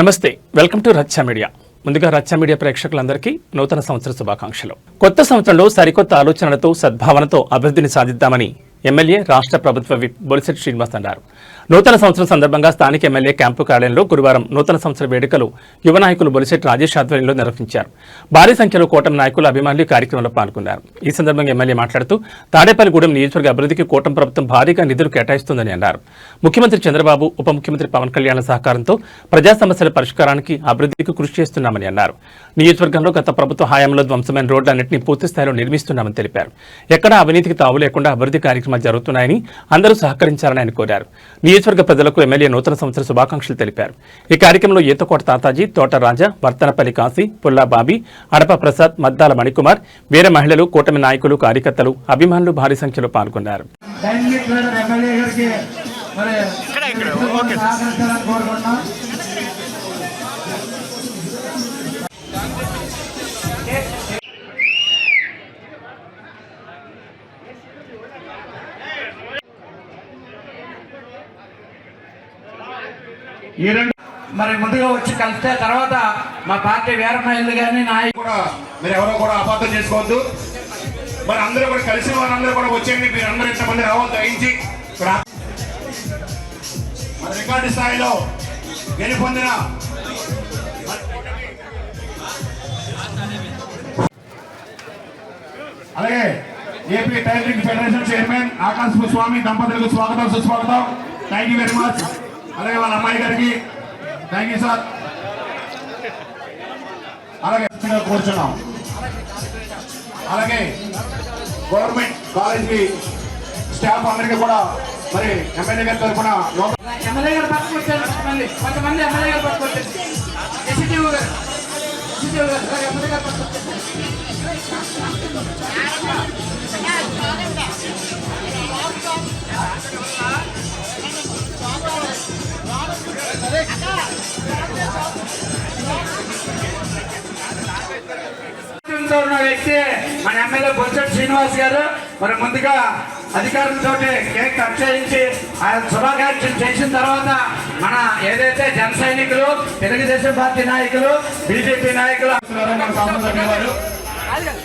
నమస్తే, welcome to రచ్చ media. ముందుగా రచ్చ మీడియా ప్రేక్షకులందరికీ నూతన సంవత్సర శుభాకాంక్షలు. కొత్త సంవత్సరంలో సరికొత్త ఆలోచనలతో సద్భావనతో అభివృద్ధిని సాధిద్దామని ఎమ్మెల్యే రాష్ట్ర ప్రభుత్వ విప్ బొలిశెట్టి శ్రీనివాస్ అన్నారు. నూతన సంవత్సరం సందర్భంగా స్థానిక ఎమ్మెల్యే క్యాంపు కార్యాలయంలో గురువారం నూతన సంవత్సర వేడుకలు యువ నాయకులు బొలిశెట్టి రాజేష్ ఆధ్వర్యంలో నిర్వహించారు. భారీ సంఖ్యలో కూటమి నాయకులు అభిమానులు కార్యక్రమంలో పాల్గొన్నారు. ఈ సందర్భంగా ఎమ్మెల్యే మాట్లాడుతూ తాడేపల్లిగూడెం నియోజకవర్గ అభివృద్ధికి కూటమి ప్రభుత్వం భారీగా నిధులు కేటాయిస్తుందని అన్నారు. ముఖ్యమంత్రి చంద్రబాబు, ఉప ముఖ్యమంత్రి పవన్ కళ్యాణ్ సహకారంతో ప్రజా సమస్యల పరిష్కారానికి అభివృద్ధికి కృషి చేస్తున్నామని అన్నారు. నియోజకవర్గంలో గత ప్రభుత్వ హయాంలో ధ్వంసమైన రోడ్లన్నింటినీ పూర్తి స్థాయిలో నిర్మిస్తున్నామని తెలిపారు. ఎక్కడా అవినీతికి తావు లేకుండా అభివృద్ధి కార్యక్రమాలు జరుగుతున్నాయని అందరూ సహకరించాలని ఆయన కోరారు. నియోజకవర్గ ప్రజలకు ఎమ్మెల్యే నూతన సంవత్సర శుభాకాంక్షలు తెలిపారు. ఈ కార్యక్రమంలో ఈతకోట తాతాజీ, తోట రాజా, వర్తనపల్లి కాశీ, పుల్లా బాబీ, అడప ప్రసాద్, మద్దాల మణికుమార్, వేరే మహిళలు, కూటమి నాయకులు, కార్యకర్తలు, అభిమానులు భారీ సంఖ్యలో పాల్గొన్నారు. మరి ముందుగా వచ్చి కలిస్తే తర్వాత మా పార్టీ వేరే మహిళలు కానీ నాయకులు కూడా మీరు ఎవరో కూడా అపార్థం చేసుకోవద్దు. మరి అందరూ కూడా కలిసిన వారందరూ కూడా వచ్చేయండి. మీరు అందరూ ఇంతమంది రావద్దు. దయించి మన రికార్డు స్థాయిలో గెలుపొందిన అలాగే AP tailoring federation chairman Akash Swami దంపతులకు స్వాగతం, సుస్వాగతం. Thank you very much. అలాగే వాళ్ళ అమ్మాయి గారికి థ్యాంక్ యూ సార్. అలాగే కూర్చున్నాం. అలాగే గవర్నమెంట్ కాలేజీ స్టాఫ్ అందరికీ కూడా మరి ఎమ్మెల్యే గారి తరఫున ఎమ్మెల్యే గారు పట్టుకొచ్చారు. కొంతమంది ఎమ్మెల్యే గారు పట్టుకొచ్చారు. ఎస్సీటీవీ గారు ఎమ్మెల్యే గారు పట్టుకొచ్చారు. వ్యక్తి మన ఎమ్మెల్యే బొలిశెట్టి శ్రీనివాస్ గారు. మరి ముందుగా అధికారులతో కేక్ కట్ చేయించి ఆయన శుభాకాంక్షలు చేసిన తర్వాత మన ఏదైతే జన సైనికులు, తెలుగుదేశం పార్టీ నాయకులు, బీజేపీ నాయకులు,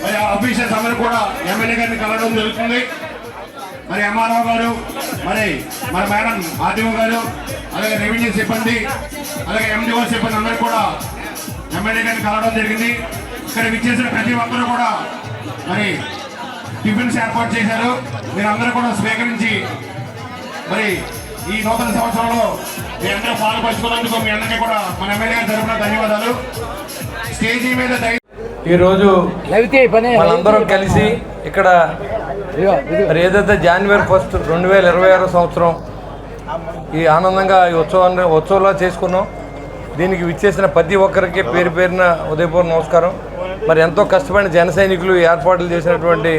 మరి ఆఫీసర్స్ అందరూ కూడా ఎమ్మెల్యే గారిని కలవడం జరుగుతుంది. మరి ఎంఆర్ఓ గారు, మరి మన మేడం ఆర్టీఓ గారు, అలాగే రెవెన్యూ సిబ్బంది, అలాగే ఎండిఓ సిబ్బంది అందరూ కూడా ఎమ్మెల్యే గారిని కలవడం జరిగింది. ఇక్కడ విచ్చేసిన ప్రతి ఒక్కరూ కూడా మరి టిఫిన్స్ ఏర్పాటు చేశారు. మీరు అందరూ కూడా స్వీకరించి మరి ఈ నూతన సంవత్సరంలో మీ అందరూ పాల్పంచుకున్నందుకు మీ అందరికీ కూడా మన ఎమ్మెల్యే గారి తరఫున ధన్యవాదాలు. స్టేజీ మీద ఈరోజు మనందరం కలిసి ఇక్కడ మరి ఏదైతే జనవరి 1, 2026 సంవత్సరం ఈ ఆనందంగా ఈ ఉత్సవంలో చేసుకున్నాం. దీనికి విచ్చేసిన ప్రతి ఒక్కరికి పేరు పేరున ఉదయపూర్వ నమస్కారం. మరి ఎంతో కష్టపడిన జన సైనికులు, ఏర్పాట్లు చేసినటువంటి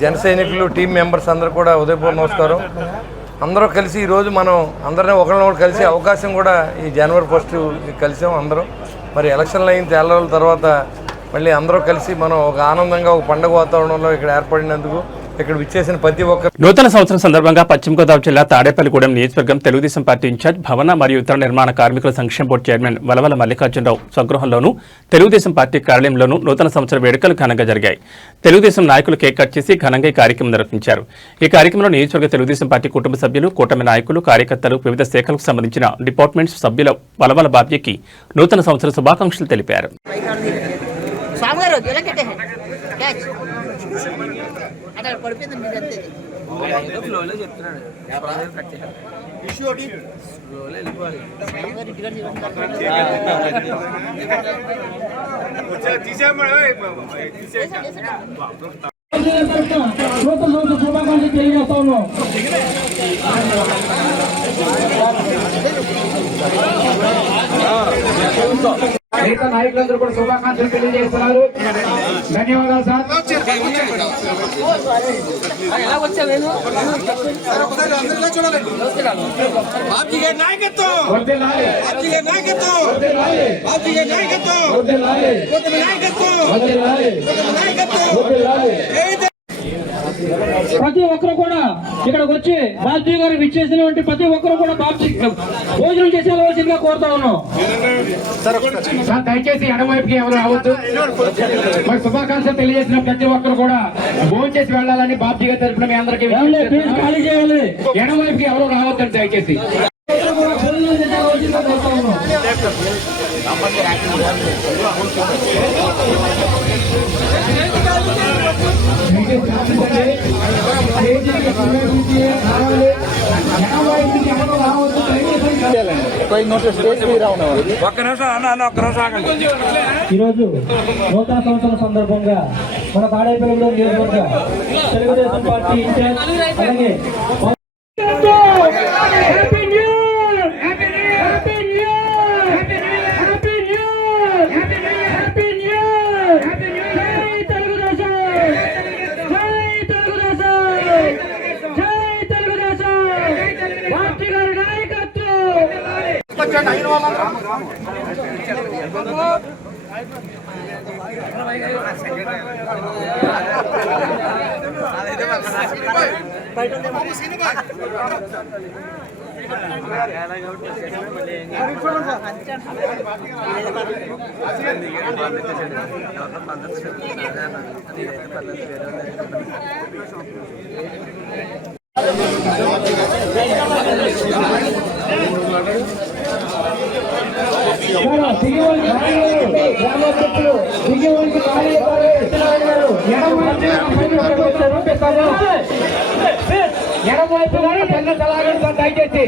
జన సైనికులు, టీం మెంబర్స్ అందరూ కూడా ఉదయపూర్వ నమస్కారం. అందరూ కలిసి ఈరోజు మనం అందరినీ ఒకరినొకరు కలిసే అవకాశం కూడా ఈ జనవరి 1 కలిసాం అందరం. మరి ఎలక్షన్లు అయిన తెల్ల రోజుల తర్వాత మళ్ళీ అందరూ కలిసి మనం ఒక ఆనందంగా ఒక పండుగ వాతావరణంలో ఇక్కడ ఏర్పడినందుకు ఇక్కడ విచ్చేసిన ప్రతి ఒక్కరు. నూతన సంవత్సరం సందర్భంగా పశ్చిమ గోదావరి జిల్లా తాడేపల్లిగూడెం నియోజకవర్గం తెలుగుదేశం పార్టీ ఇన్ఛార్జ్, భవన మరియు ఇతర నిర్మాణ కార్మికుల సంక్షేమ బోర్డు చైర్మన్ వలవల మల్లికార్జునరావు స్వగృహంలోనూ, తెలుగుదేశం పార్టీ కార్యాలయంలోనూ నూతన సంవత్సర వేడుకలు ఘనంగా జరిగాయి. తెలుగుదేశం నాయకులు కేక్ కట్ చేసి ఘనంగా ఈ కార్యక్రమం నిర్వహించారు. ఈ కార్యక్రమంలో నియోజకవర్గ తెలుగుదేశం పార్టీ కుటుంబ సభ్యులు, కూటమి నాయకులు, కార్యకర్తలు, వివిధ శాఖలకు సంబంధించిన డిపార్ట్మెంట్స్ సభ్యుల వలవల బాబ్యకి నూతన సంవత్సర శుభాకాంక్షలు తెలిపారు. మిగతా నాయకులందరూ కూడా శుభాకాంక్షలు తెలియజేస్తున్నారు. ధన్యవాదాలు సార్. నాయకత్వం ప్రతి ఒక్కరు కూడా ఇక్కడికి వచ్చి బాబ్జీ గారు విచ్చేసినటువంటి ప్రతి ఒక్కరు కూడా బాబ్జీ భోజనం చేసేవలసిందిగా కోరుతా ఉన్నాం. దయచేసి ఎడమవైపుకి ఎవరు రావద్దు. మరి శుభాకాంక్షలు తెలియజేసిన ప్రతి ఒక్కరు కూడా భోజనం చేసి వెళ్ళాలని బాబ్జీ గారి తరఫున మీ అందరికీ ఖాళీ చేయాలి. ఎడమవైపుకి ఎవరు రావద్దండి దయచేసి. భోజనం చేసేవలసిందిగా కోరుతా ఉన్నాం. ఈరోజు నూతన సంవత్సరం సందర్భంగా మన తాడేపల్లిగూడెం నియోజకవర్గ తెలుగుదేశం పార్టీ ఇన్ఛార్జ్ అలాగే ఎడమవైపు పెద్ద సలహా దయచేసి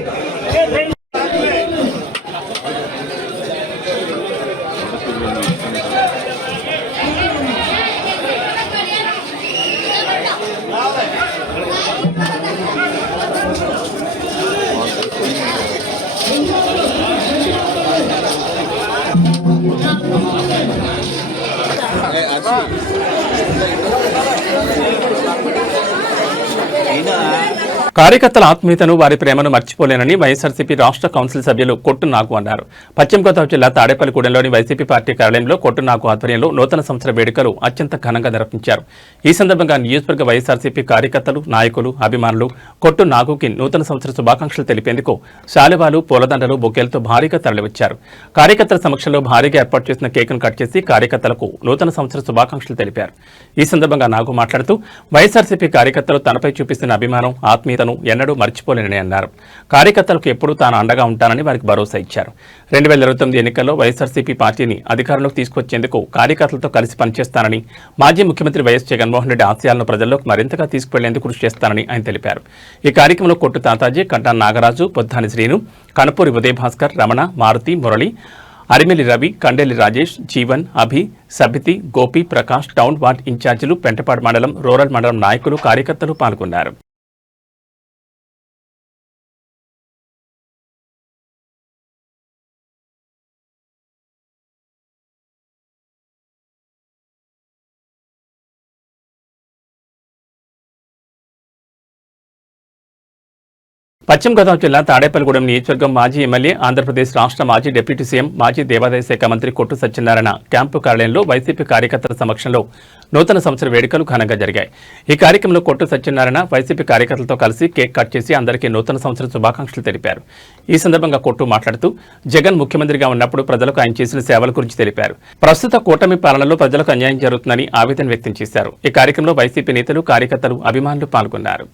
కార్యకర్తల ఆత్మీయతను వారి ప్రేమను మర్చిపోలేనని వైఎస్ఆర్సీపీ రాష్ట్ర కౌన్సిల్ సభ్యులు కొట్టు నాగు అన్నారు. పశ్చిమ గోదావరి జిల్లా తాడేపల్లిగూడెంలోని వైసీపీ పార్టీ కార్యాలయంలో కొట్టు నాగు ఆధ్వర్యంలో నూతన సంవత్సర వేడుకలు అత్యంత ఘనంగా నిర్వహించారు. ఈ సందర్భంగా నియోజకవర్గ వైఎస్ఆర్సీపీ కార్యకర్తలు, నాయకులు, అభిమానులు కొట్టు నాగుకి నూతన సంవత్సర శుభాకాంక్షలు తెలిపేందుకు శాలువాలు, పూలదండలు, బొకేలతో భారీగా తరలివచ్చారు. కార్యకర్తల సమక్షంలో భారీగా ఏర్పాటు చేసిన కేకును కట్ చేసి కార్యకర్తలకు నూతన సంవత్సర శుభాకాంక్షలు తెలిపారు. ఈ సందర్భంగా నాగు మాట్లాడుతూ వైఎస్ఆర్సీపీ కార్యకర్తలు తనపై చూపిస్తున్న అభిమానం, ఆత్మీయతను ఎన్నడూ మర్చిపోలేనని అన్నారు. కార్యకర్తలకు ఎప్పుడూ తాను అండగా ఉంటానని వారికి భరోసా ఇచ్చారు. 2029 ఎన్నికల్లో వైఎస్ఆర్సీపీ పార్టీని అధికారంలోకి తీసుకొచ్చేందుకు కార్యకర్తలతో కలిసి పనిచేస్తానని, మాజీ ముఖ్యమంత్రి వైఎస్ జగన్మోహన్ రెడ్డి ఆశయాలను ప్రజల్లోకి మరింతగా తీసుకువెళ్లేందుకు కృషి చేస్తానని ఆయన తెలిపారు. ఈ కార్యక్రమంలో కొట్టు తాతాజీ, కంటా నాగరాజు, పొద్దాని శ్రీను, కనుపూరి ఉదయభాస్కర్, రమణ, మారుతి, మురళి, అరిమిలి రవి, కండేలి రాజేష్, జీవన్, అభి, సబితి, గోపి, ప్రకాష్, టౌన్ వార్డ్ ఇన్ఛార్జీలు, పెంటపాడు మండలం, రూరల్ మండలం నాయకులు, కార్యకర్తలు పాల్గొన్నారు. పశ్చిమ గోదావరి జిల్లా తాడేపల్లిగూడెం నియోజకవర్గం మాజీ ఎమ్మెల్యే, ఆంధ్రప్రదేశ్ రాష్ట్ర మాజీ డిప్యూటీ సీఎం, మాజీ దేవాదాయ శాఖ మంత్రి కొట్టు సత్యనారాయణ క్యాంపు కార్యాలయంలో వైసీపీ కార్యకర్తల సమక్షంలో నూతన సంవత్సర వేడుకలు ఘనంగా జరిగాయి. ఈ కార్యక్రమంలో కొట్టు సత్యనారాయణ వైసీపీ కార్యకర్తలతో కలిసి కేక్ కట్ చేసి అందరికీ నూతన సంవత్సర శుభాకాంక్షలు తెలిపారు. ఈ సందర్భంగా కొట్టు మాట్లాడుతూ జగన్ ముఖ్యమంత్రిగా ఉన్నప్పుడు ప్రజలకు ఆయన చేసిన సేవల గురించి తెలిపారు. ప్రస్తుత కూటమి పాలనలో ప్రజలకు అన్యాయం జరుగుతుందని ఆవేదన వ్యక్తం చేశారు. ఈ కార్యక్రమంలో వైసీపీ నేతలు, కార్యకర్తలు, అభిమానులు పాల్గొన్నారు.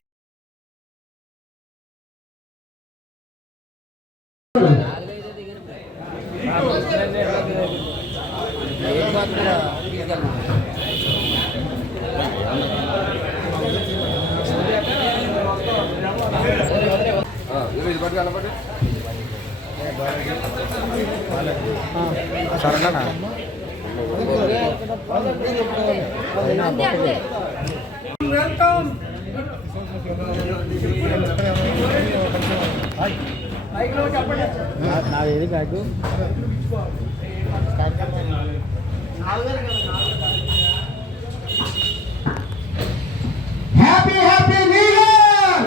Happy happy new year,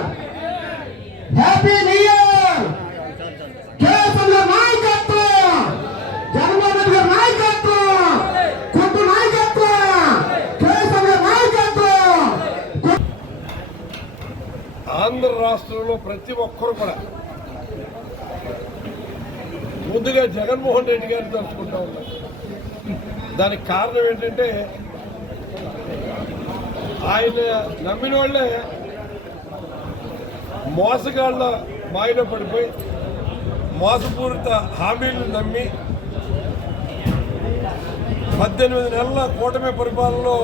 happy new year. KCR నాయకత్వం, జగన్మోహన్ రెడ్డి గారి నాయకత్వం, కొట్టు నాయకత్వం, కేసీఆర్ నాయకత్వం. సంవత్సరంలో ప్రతి ఒక్కరు కూడా ముందుగా జగన్మోహన్ రెడ్డి గారిని తలుచుకుంటా ఉన్నారు. దానికి కారణం ఏంటంటే ఆయన నమ్మిన వాళ్ళే మోసగాళ్ళ మాయలో పడిపోయి మోసపూరిత హామీలను నమ్మి 18 నెలల కూటమి పరిపాలనలో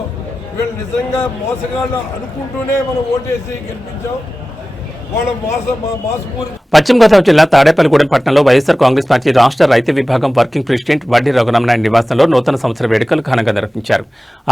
వీళ్ళు నిజంగా మోసగాళ్ళు అనుకుంటూనే మనం ఓటేసి గెలిపించాం. వాళ్ళ మోసపూరిత పశ్చిమ గోదావరి జిల్లా తాడేపల్లిగూడెం పట్టణంలో వైఎస్ఆర్ కాంగ్రెస్ పార్టీ రాష్ట్ర రైతు విభాగం వర్కింగ్ ప్రెసిడెంట్ వడ్డీ రఘురామనాయుడు నివాసంలో నూతన సంవత్సర వేడుకలు ఘనంగా నిర్వహించారు.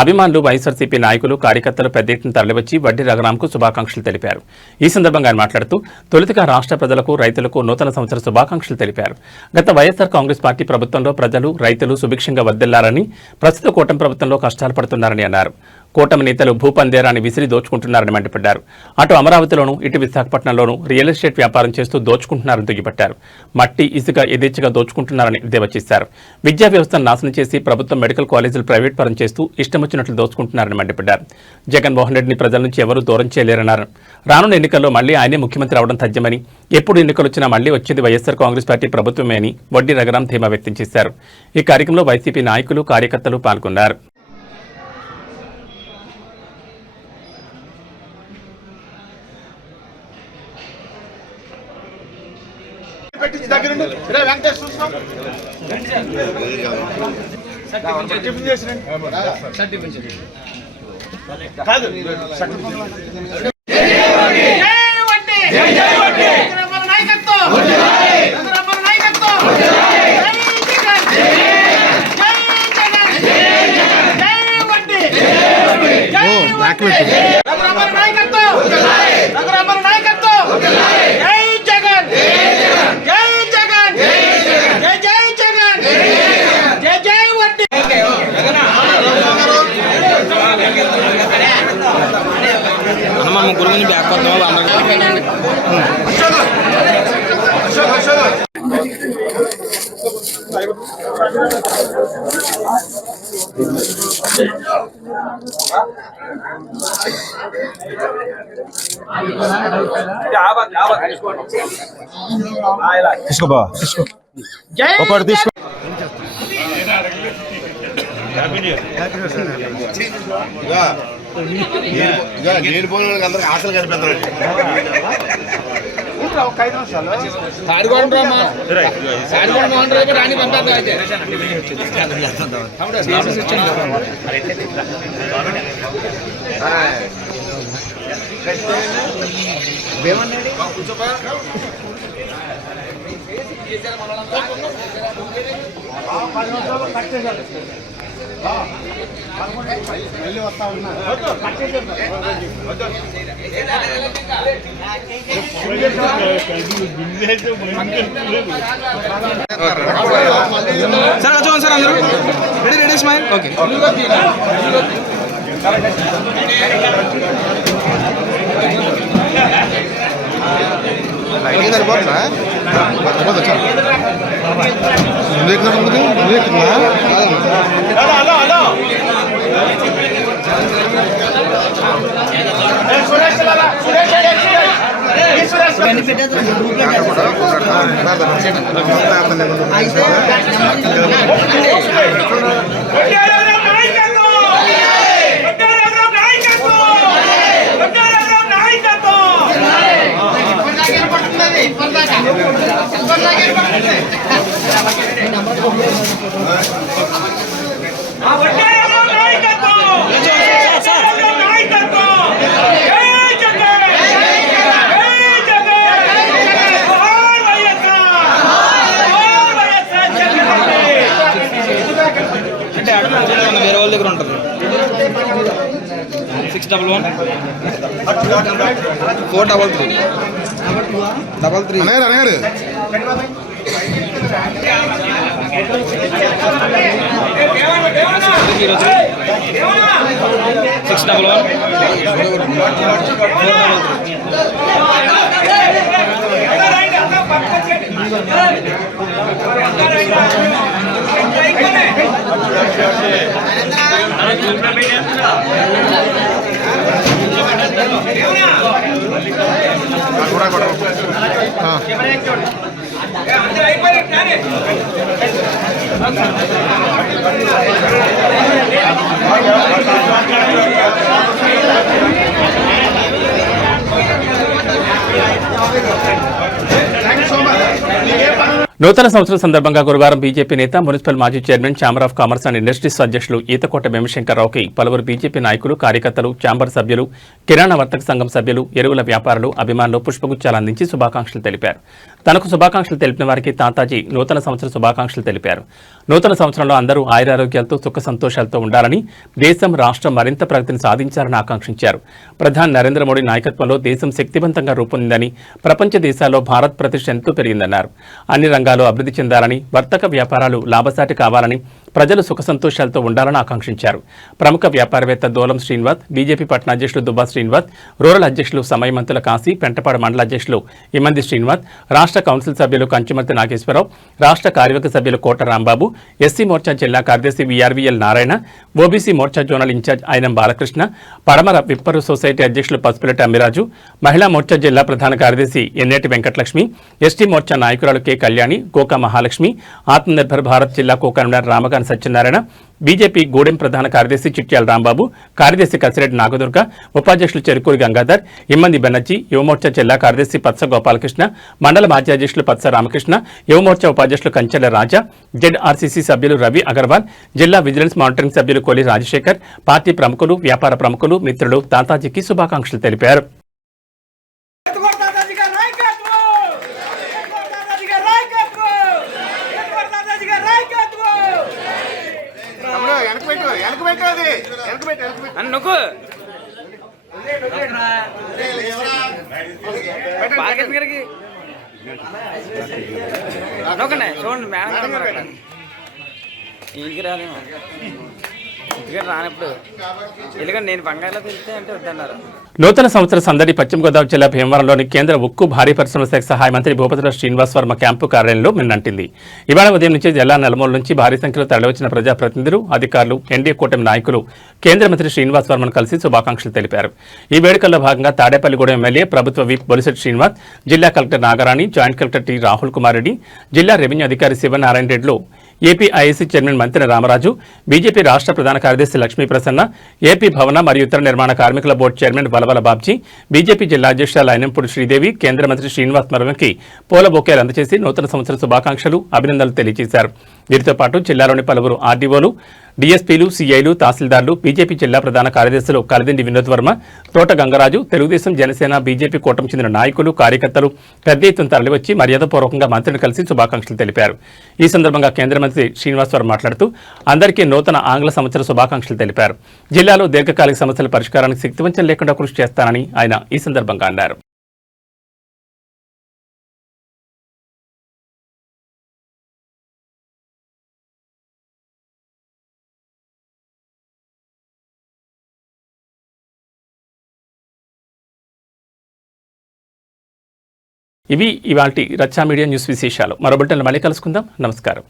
అభిమానులు, వైఎస్ఆర్సీపీ నాయకులు, కార్యకర్తలు పెద్ద ఎత్తున తరలివచ్చి వడ్డీ రఘురాంకు శుభాకాంక్షలు తెలిపారు. ఈ సందర్భంగా ఆయన మాట్లాడుతూ తొలుతగా రాష్ట్ర ప్రజలకు, రైతులకు నూతన సంవత్సర శుభాకాంక్షలు తెలిపారు. గత వైఎస్ఆర్ కాంగ్రెస్ పార్టీ ప్రభుత్వంలో ప్రజలు, రైతులు సుభిక్షంగా వర్ధిల్లారని, ప్రస్తుత కూటమి ప్రభుత్వంలో కష్టాలు పడుతున్నారని అన్నారు. కూటమి నేతలు భూపందేరాన్ని విసిరి దోచుకుంటున్నారని మండిపడ్డారు. అటు అమరావతిలోనూ, ఇటు విశాఖపట్నంలోనూ రియల్ ఎస్టేట్ వ్యాపారం చేస్తూ దోచుకుంటున్నారని దుయ్యబట్టారు. మట్టి, ఇసుక యథేచ్ఛగా దోచుకుంటున్నారని ఎద్దేవా చేశారు. విద్యా వ్యవస్థను నాశనం చేసి ప్రభుత్వం మెడికల్ కాలేజీలు ప్రైవేట్ పరం చేస్తూ ఇష్టమొచ్చినట్లు దోచుకుంటున్నారని మండిపడ్డారు. జగన్మోహన్ రెడ్డిని ప్రజల నుంచి ఎవరూ దూరం చేయలేరన్నారు. రానున్న ఎన్నికల్లో మళ్లీ ఆయనే ముఖ్యమంత్రి అవడం తథ్యమని, ఎప్పుడు ఎన్నికలు వచ్చినా మళ్లీ వచ్చేది వైఎస్ఆర్ కాంగ్రెస్ పార్టీ ప్రభుత్వమే అని వడ్డీ రఘురాం ధీమా వ్యక్తం చేశారు. ఈ కార్యక్రమంలో వైసీపీ నాయకులు, కార్యకర్తలు పాల్గొన్నారు. తీసుకో బావ, తీసుకో ఒకటి తీసుకో. నేను పోయిన వాళ్ళకి అందరికి ఆశలు కనిపెడతాడు. వెళ్ళి వస్తా ఉన్నా సార్ అందరూ ready ready smile okay. Lighting సరిపోతుందా? వేరే వాళ్ళ దగ్గర ఉంటుంది 611 433 అనగారు 611 నూతన సంవత్సరం సందర్భంగా గురువారం బీజేపీ నేత మున్సిపల్ మాజీ chairman chamber of commerce and industries అధ్యక్షులు ఈతకోట భీమశంకర్రావుకి పలువురు బీజేపీ నాయకులు కార్యకర్తలు ఛాంబర్ సభ్యులు కిరాణా వర్తక సంఘం సభ్యులు ఎరువుల వ్యాపారులు అభిమానులు పుష్పగుచ్చాలు అందించి శుభాకాంక్షలు తెలిపారు. తనకు శుభాకాంక్షలు తెలిపిన వారికి తాతాజీ నూతన సంవత్సర శుభాకాంక్షలు తెలిపారు. నూతన సంవత్సరంలో అందరూ ఆయురారోగ్యాలతో సుఖ సంతోషాలతో ఉండాలని, దేశం రాష్ట్రం మరింత ప్రగతిని సాధించాలని ఆకాంక్షించారు. ప్రధాని నరేంద్ర మోడీ నాయకత్వంలో దేశం శక్తివంతంగా రూపొందిందని, ప్రపంచ దేశాల్లో భారత్ ప్రతిష్ట ఎంతో పెరిగిందన్నారు. అన్ని రంగాలు అభివృద్ధి చెందాలని, వర్తక వ్యాపారాలు లాభసాటి కావాలని, ప్రజలు సుఖ సంతోషాలతో ఉండాలని ఆకాంక్షించారు. ప్రముఖ వ్యాపారవేత్త దోలం శ్రీనివాస్, బీజేపీ పట్టణ అధ్యక్షులు దుబ్బా శ్రీనివాస్, రూరల్ అధ్యక్షులు సమయమంతుల కాశీ, పెంటపాడు మండల అధ్యక్షులు ఇమ్మంది శ్రీనివాస్, రాష్ట్ర కౌన్సిల్ సభ్యులు కంచుమర్తి నాగేశ్వరరావు, రాష్ట్ర కార్యవర్గ సభ్యులు కోట రాంబాబు, ఎస్సీ మోర్చా జిల్లా కార్యదర్శి VRVL Narayana, OBC Morcha zonal incharge Ainam Balakrishna, పడమర విప్పరు సొసైటీ అధ్యక్షులు పసుపులటి అమ్మిరాజు, మహిళా మోర్చా జిల్లా ప్రధాన కార్యదర్శి ఎన్నేటి వెంకటలక్ష్మి, ఎస్టీ మోర్చా నాయకురాలు కె కళ్యాణి, కోకా మహాలక్ష్మి, ఆత్మనిర్భర్ భారత్ జిల్లా కోకన్వీనర్ రామగాని సత్యనారాయణ, బీజేపీ గూడెం ప్రధాన కార్యదర్శి చిట్యాల రాంబాబు, కార్యదర్శి కసిరెడ్డి నాగదుర్గ, ఉపాధ్యక్షులు చెరుకూరి గంగాధర్, ఇమ్మంది బెనర్జీ, యువమోర్చా జిల్లా కార్యదర్శి పత్స గోపాలకృష్ణ, మండల మాజీ అధ్యక్షులు పత్స రామకృష్ణ, యువమోర్చా ఉపాధ్యక్షులు కంచెల రాజా, జెడ్ఆర్సీసీ సభ్యులు రవి అగర్వాల్, జిల్లా విజిలెన్స్ మానిటరింగ్ సభ్యులు కొలి రాజశేఖర్, పార్టీ ప్రముఖులు, వ్యాపార ప్రముఖులు, మిత్రులు తాతాజీకి శుభాకాంక్షలు తెలిపారు. చూడండి మేడం ఇంటికి రాలేము, ఇంటికి రానప్పుడు ఎందుకంటే నేను బంగారులో పెళ్తే అంటే వద్దన్నారు. నూతన సంవత్సర సందడి పశ్చిమ గోదావరి జిల్లా భీమవరంలోని కేంద్ర ఉక్కు భారీ పరిశ్రమల శాఖ సహాయ మంత్రి భూపతిరావు శ్రీనివాస్ వర్మ క్యాంపు కార్యాలయంలో మిన్నంటింది. ఇవాళ ఉదయం నుంచి జిల్లా నలుమూల నుంచి భారీ సంఖ్యలో తరలివచ్చిన ప్రజాప్రతినిధులు, అధికారులు, ఎన్డీఏ కూటమి నాయకులు కేంద్ర మంత్రి శ్రీనివాస్ వర్మను కలిసి శుభాకాంక్షలు తెలిపారు. ఈ వేడుకల్లో భాగంగా తాడేపల్లిగూడెం ఎమ్మెల్యే ప్రభుత్వ విప్ బొలిశెట్టి శ్రీనివాస్, జిల్లా collector Nagarani, joint collector T Rahul Kumar Reddy, జిల్లా రెవెన్యూ అధికారి శివనారాయణ రెడ్డిలు, ఏపీఐఏసీ చైర్మన్ మంత్రి రామరాజు, బీజేపీ రాష్ట్ర ప్రధాన కార్యదర్శి లక్ష్మీ ప్రసన్న, ఏపీ భవన మరియు ఇతర నిర్మాణ కార్మికుల board chairman Valavala Babji, BJP జిల్లా అధ్యక్షురాలు అయినంపూడి శ్రీదేవి కేంద్ర మంత్రి శ్రీనివాస్ వర్మకి పూల బొకేలు అందజేసి నూతన సంవత్సర శుభాకాంక్షలు, అభినందనలు తెలియజేశారు. వీరితో పాటు జిల్లాలోని పలువురు ఆర్డీఓలు, డీఎస్పీలు, సీఐలు, తహసీల్దార్లు, బీజేపీ జిల్లా ప్రధాన కార్యదర్శులు కలిదిండి వినోద్ వర్మ, తోట గంగరాజు, తెలుగుదేశం, జనసేన, బీజేపీ కూటమి చెందిన నాయకులు, కార్యకర్తలు పెద్ద ఎత్తున తరలివచ్చి మర్యాదపూర్వకంగా మంత్రిని కలిసి శుభాకాంక్షలు తెలిపారు. ఈ సందర్భంగా కేంద్ర మంత్రి శ్రీనివాస్ వర్మ మాట్లాడుతూ అందరికీ నూతన ఆంగ్ల సంవత్సర శుభాకాంక్షలు తెలిపారు. జిల్లాలో దీర్ఘకాలిక సమస్యల పరిష్కారానికి శక్తివంచన లేకుండా కృషి చేస్తానని ఆయన ఈ సందర్భంగా అన్నారు. ఇవి ఇవాల్టి రచ్చా మీడియా న్యూస్ విశేషాలు. మరో బులెటిన్లో మళ్ళీ కలుసుకుందాం. నమస్కారం.